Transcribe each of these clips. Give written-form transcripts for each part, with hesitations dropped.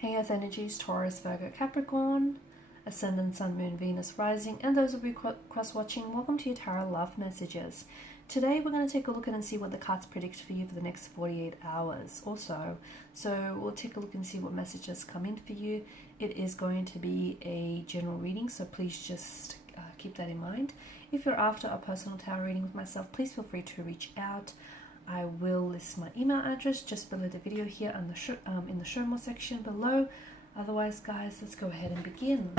Hey Earth energies, Taurus, Virgo, Capricorn, Ascendant, Sun, Moon, Venus, Rising, and those of you cross-watching, welcome to your Tarot Love Messages. Today we're going to take a look at and see what the cards predict for you for the next 48 hours or so. So we'll take a look and see what messages come in for you. It is going to be a general reading, so please just keep that in mind. If you're after a personal tarot reading with myself, please feel free to reach out. I will list my email address just below the video here and in the show more section below. Otherwise, guys, let's go ahead and begin.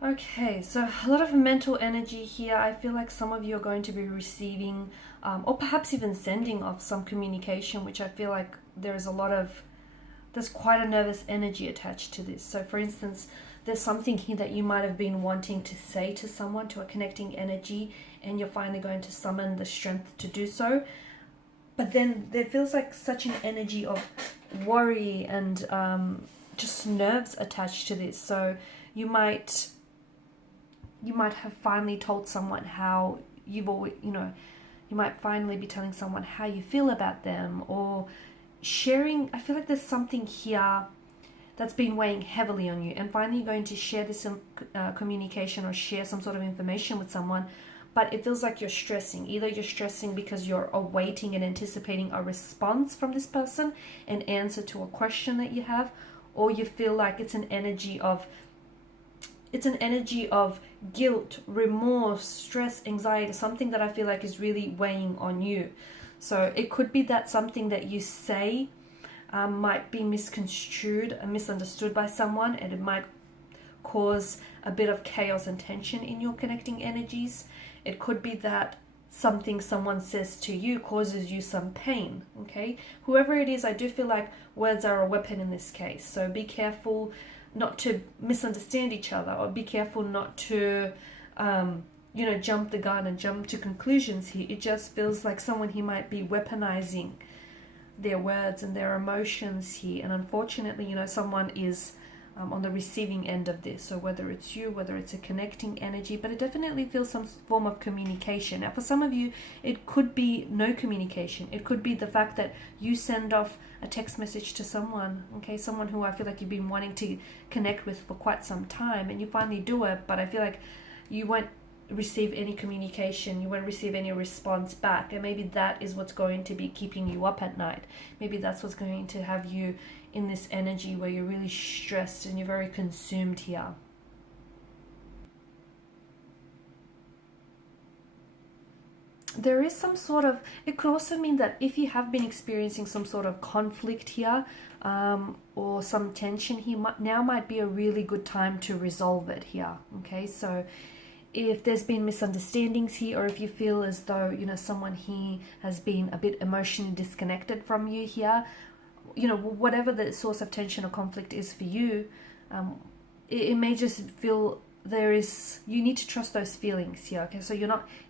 Okay, so a lot of mental energy here. I feel like some of you are going to be receiving or perhaps even sending off some communication, which I feel like there's quite a nervous energy attached to this. So for instance, there's something here that you might have been wanting to say to someone, to a connecting energy, and you're finally going to summon the strength to do so. But then there feels like such an energy of worry and just nerves attached to this. So you might have finally told someone how you've always, you might finally be telling someone how you feel about them, or sharing. I feel like there's something here that's been weighing heavily on you, and finally you're going to share this communication or share some sort of information with someone, but it feels like you're stressing. Either you're stressing because you're awaiting and anticipating a response from this person, an answer to a question that you have, or you feel like it's an energy of guilt, remorse, stress, anxiety, something that I feel like is really weighing on you. So it could be that something that you say might be misconstrued and misunderstood by someone, and it might cause a bit of chaos and tension in your connecting energies. It could be that something someone says to you causes you some pain, okay? Whoever it is, I do feel like words are a weapon in this case. So be careful not to misunderstand each other, or be careful not to jump the gun and jump to conclusions here. It just feels like someone here might be weaponizing their words and their emotions here, and unfortunately, someone is on the receiving end of this. So whether it's you, whether it's a connecting energy, but it definitely feels some form of communication. Now for some of you, it could be no communication. It could be the fact that you send off a text message to someone, okay, someone who I feel like you've been wanting to connect with for quite some time, and you finally do it, but I feel like you won't receive any communication, you won't receive any response back, and maybe that is what's going to be keeping you up at night. Maybe that's what's going to have you in this energy where you're really stressed and you're very consumed here. There is some sort of, it could also mean that if you have been experiencing some sort of conflict here or some tension here, now might be a really good time to resolve it here, okay? So if there's been misunderstandings here, or if you feel as though, someone here has been a bit emotionally disconnected from you here, whatever the source of tension or conflict is for you, it may just feel you need to trust those feelings here, okay? So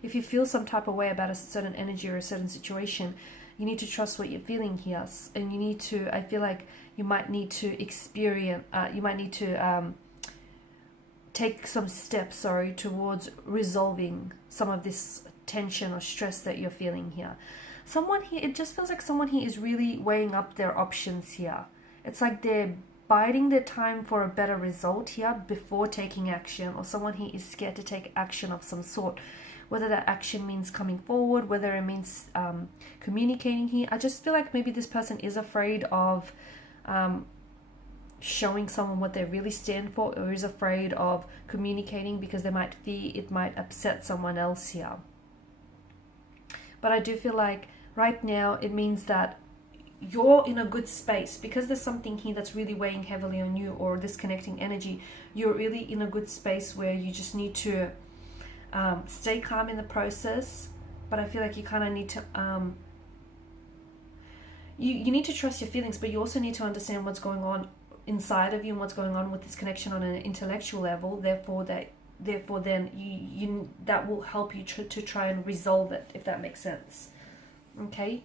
if you feel some type of way about a certain energy or a certain situation, you need to trust what you're feeling here, and I feel like you might need to take some steps, towards resolving some of this tension or stress that you're feeling here. Someone here, it just feels like someone here is really weighing up their options here. It's like they're biding their time for a better result here before taking action, or someone here is scared to take action of some sort. Whether that action means coming forward, whether it means communicating here. I just feel like maybe this person is afraid of showing someone what they really stand for, or is afraid of communicating because they might fear it might upset someone else here. But I do feel like right now it means that you're in a good space because there's something here that's really weighing heavily on you, or disconnecting energy. You're really in a good space where you just need to stay calm in the process, but I feel like you kind of need to you need to trust your feelings, but you also need to understand what's going on inside of you and what's going on with this connection on an intellectual level. Therefore then you that will help you to try and resolve it, if that makes sense. Okay.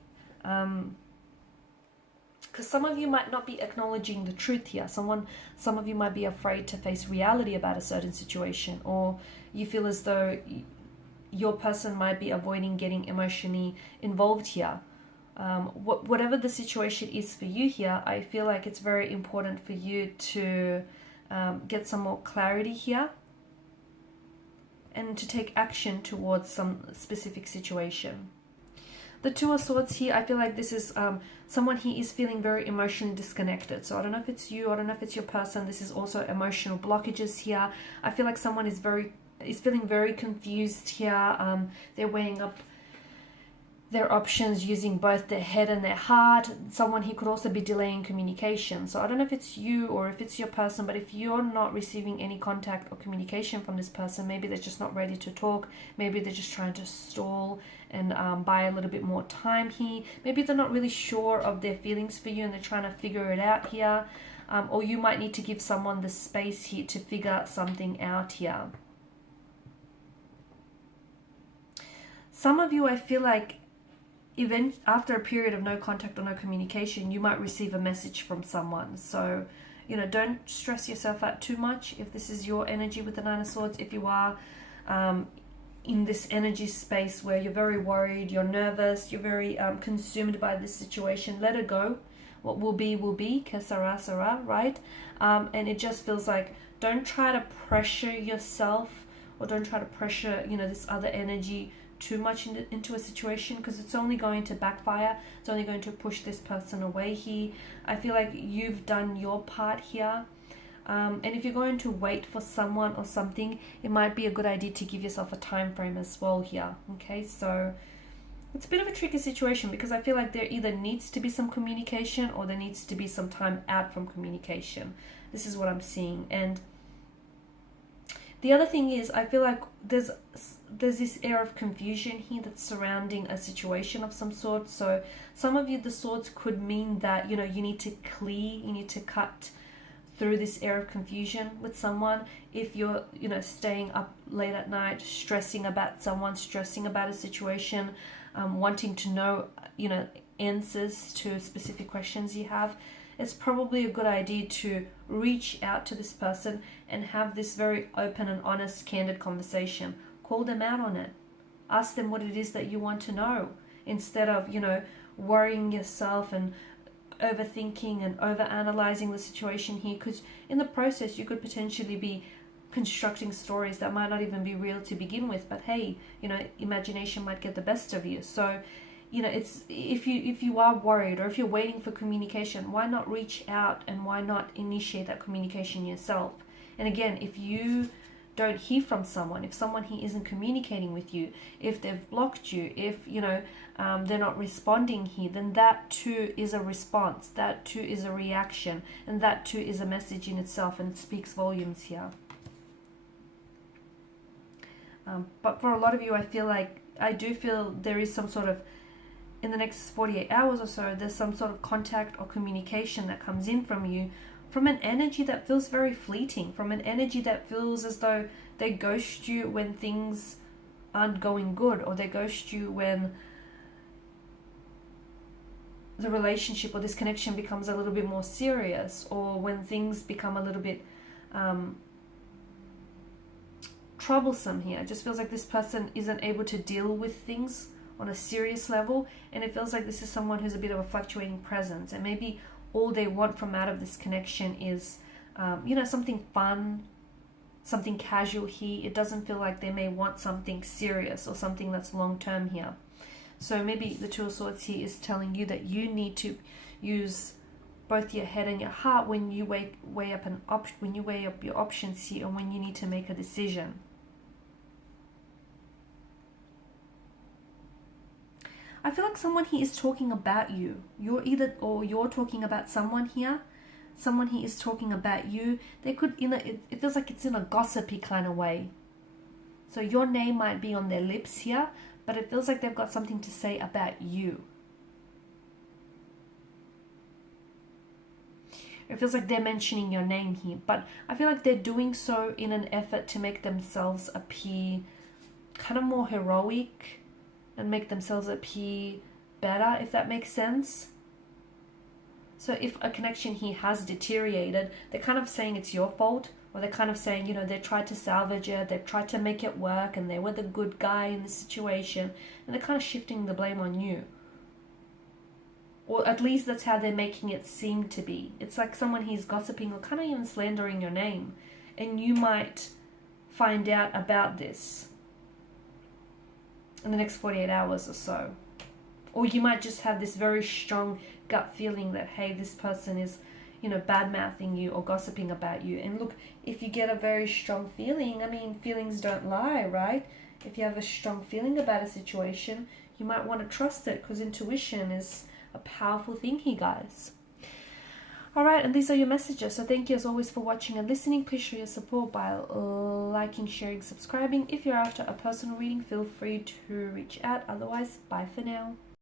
Because some of you might not be acknowledging the truth here. Some of you might be afraid to face reality about a certain situation, or you feel as though your person might be avoiding getting emotionally involved here. Whatever the situation is for you here, I feel like it's very important for you to get some more clarity here and to take action towards some specific situation. The Two of Swords here, I feel like this is someone he is feeling very emotionally disconnected. So I don't know if it's you, I don't know if it's your person. This is also emotional blockages here. I feel like someone is feeling very confused here. They're weighing up their options using both their head and their heart. Someone he could also be delaying communication. So I don't know if it's you or if it's your person, but if you're not receiving any contact or communication from this person, maybe they're just not ready to talk. Maybe they're just trying to stall and buy a little bit more time here. Maybe they're not really sure of their feelings for you and they're trying to figure it out here. Or you might need to give someone the space here to figure something out here. Some of you, I feel like, after a period of no contact or no communication, you might receive a message from someone. So, don't stress yourself out too much if this is your energy with the Nine of Swords. If you are in this energy space where you're very worried, you're nervous, you're very consumed by this situation, let it go. What will be, que sera, sera, right? And it just feels like, don't try to pressure yourself, or don't try to pressure, this other energy too much into a situation, because it's only going to backfire. It's only going to push this person away here. I feel like you've done your part here. And if you're going to wait for someone or something, it might be a good idea to give yourself a time frame as well here. Okay, so it's a bit of a tricky situation, because I feel like there either needs to be some communication or there needs to be some time out from communication. This is what I'm seeing. And the other thing is, I feel like there's this air of confusion here that's surrounding a situation of some sort. So some of you, the swords could mean that, you need to clear, you need to cut through this air of confusion with someone. If you're, staying up late at night, stressing about someone, stressing about a situation, wanting to know, answers to specific questions you have, it's probably a good idea to reach out to this person and have this very open and honest, candid conversation. Call them out on it. Ask them what it is that you want to know, instead of, worrying yourself and overthinking and overanalyzing the situation here, because in the process you could potentially be constructing stories that might not even be real to begin with. But hey, imagination might get the best of you. So it's, if you are worried, or if you're waiting for communication, why not reach out and why not initiate that communication yourself? And again, if you don't hear from someone, if someone here isn't communicating with you, if they've blocked you, if they're not responding here, then that too is a response, that too is a reaction, and that too is a message in itself, and it speaks volumes here. But for a lot of you, I do feel there is some sort of, in the next 48 hours or so, there's some sort of contact or communication that comes in from you, from an energy that feels very fleeting, from an energy that feels as though they ghost you when things aren't going good, or they ghost you when the relationship or this connection becomes a little bit more serious, or when things become a little bit troublesome here. It just feels like this person isn't able to deal with things on a serious level, and it feels like this is someone who's a bit of a fluctuating presence, and maybe all they want from out of this connection is something fun, something casual here. It doesn't feel like they may want something serious or something that's long term here. So maybe the Two of Swords here is telling you that you need to use both your head and your heart when you weigh up your options here, and when you need to make a decision. I feel like someone here is talking about you. You're talking about someone here. Someone here is talking about you. They could, it feels like it's in a gossipy kind of way. So your name might be on their lips here, but it feels like they've got something to say about you. It feels like they're mentioning your name here, but I feel like they're doing so in an effort to make themselves appear kind of more heroic and make themselves appear better, if that makes sense. So if a connection here has deteriorated, they're kind of saying it's your fault, or they're kind of saying, they tried to salvage it, they've tried to make it work, and they were the good guy in the situation, and they're kind of shifting the blame on you. Or at least that's how they're making it seem to be. It's like someone here's gossiping or kind of even slandering your name, and you might find out about this in the next 48 hours or so. Or you might just have this very strong gut feeling that, hey, this person is, bad-mouthing you or gossiping about you. And look, if you get a very strong feeling, feelings don't lie, right? If you have a strong feeling about a situation, you might want to trust it, because intuition is a powerful thing here, guys. Alright, and these are your messages. So thank you as always for watching and listening. Please show your support by liking, sharing, subscribing. If you're after a personal reading, feel free to reach out. Otherwise, bye for now.